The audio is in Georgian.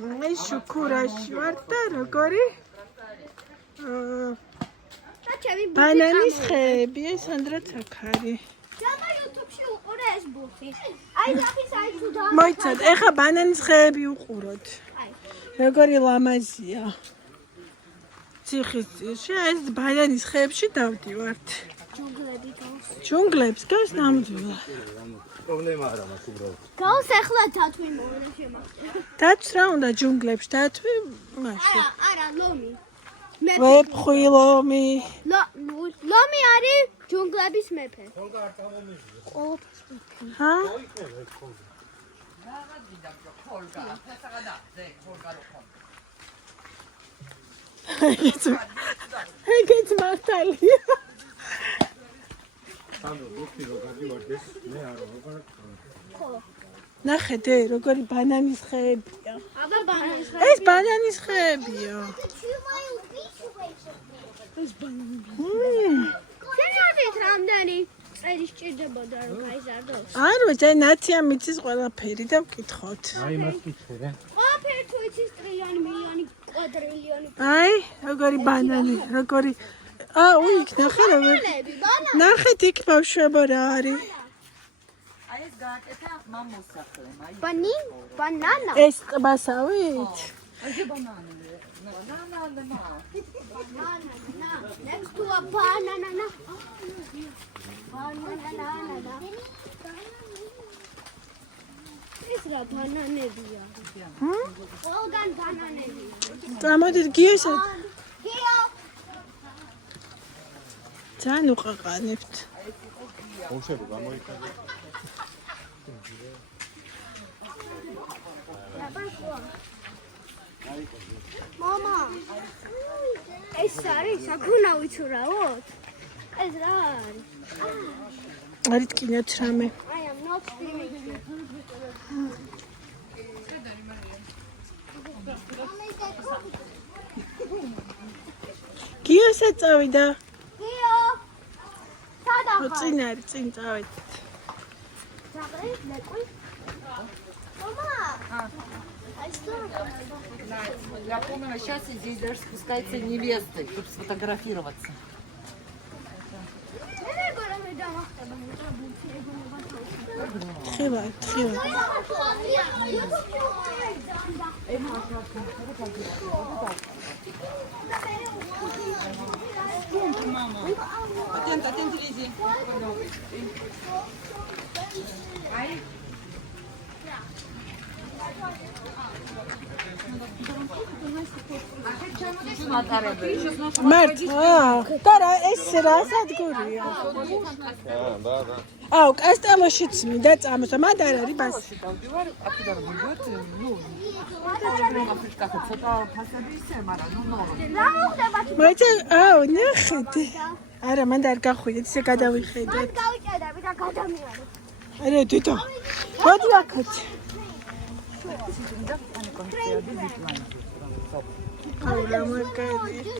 მე შუქურაში ვარ და როგორი? ბანანის ხეები, ეს ანდრაც აქ არის. Java YouTube-ში უყურე ეს ბურთი. Აი სახის აი თუ და. მოიცადე, ეხა ბანანის ხეები უყუროთ. როგორი ლამაზია. ციხის ძირში ეს ბანანის ხეებში დავდივართ. ჯუნგლები გავს. ჯუნგლებს გავს ნამდვილად. პრობლემა არა მაქვს უბრალოდ. გავს ახლა დათვი მოונה შემოჭრა. დაც რა უნდა ჯუნგლებში დათვი მაშინ. არა, ლომი. ვეფხვი ლომი. ლომი არის ჯუნგლების მეფე. ჰა? ეგეც მართალია. სანდრო, ბურთი რო გადივარდეს, მე არა, როგორ ხო. ნახეთე, როგორი ბანანის ხეებია. აბა ბანანის ხე. ეს ბანანის ხეებია. ეს ბანანი. შენ არის რამდენი წელი სჭირდებოდა რომ გაიზარდოს? არ ვიცი, ნაცია მიცის ყველაფერი და ვკითხოთ. აი მას კითხე. ყველაფერი თუ იცის ტრილიონი, მილიონი, კვადრილიონი. აი, როგორი ბანანი, როგორი იქ ნახე როგორ. ნახეთ იქ ბავშვებო რა არის. აი ეს გააკეთა მამოსახლე, აი. ბანანა. ეს ტბასავით? აი ბანანი. ბანანა. Banana. Next to a banana. Banana. ეს რა ბანანებია? ყველგან ბანანები. წამოდით გიოსა. გიო. ძალიან უყაყანებთ. ბავშვები გამოიქადე. მამა. ეს არის საქუნა ვიცურავოთ? ეს რა არის? არის ტკინოთ რამე. I am not stealing. გიოსა წავიდა. გიო. სადა ხარ? წინ არის, წინ წავით. Забрай, лекуй. Мама. А что? Я помню, сейчас здесь даже спускается невеста, чтобы сфотографироваться. თხილა. Atento, Lizzy. მართლა? და რა ეს რა სადგურია? ბაბა. აუ, კასტელოშიც მინდა წამოსვა, მათ არ არის ბასი. დავდივარ, აქედან მივიდეთ, აფრიკა ცოტა ფასები ისე, მაგრამ ნუ. რა მოხდება? მოიცა, აუ, ნახეთ. არა, მანდ არ გახვიდეთ, ისე გადავიხედეთ. გავიჭედები და გადამიარეთ. არა, დედა. მოდი აქეთ. აუ, რა მაგარი.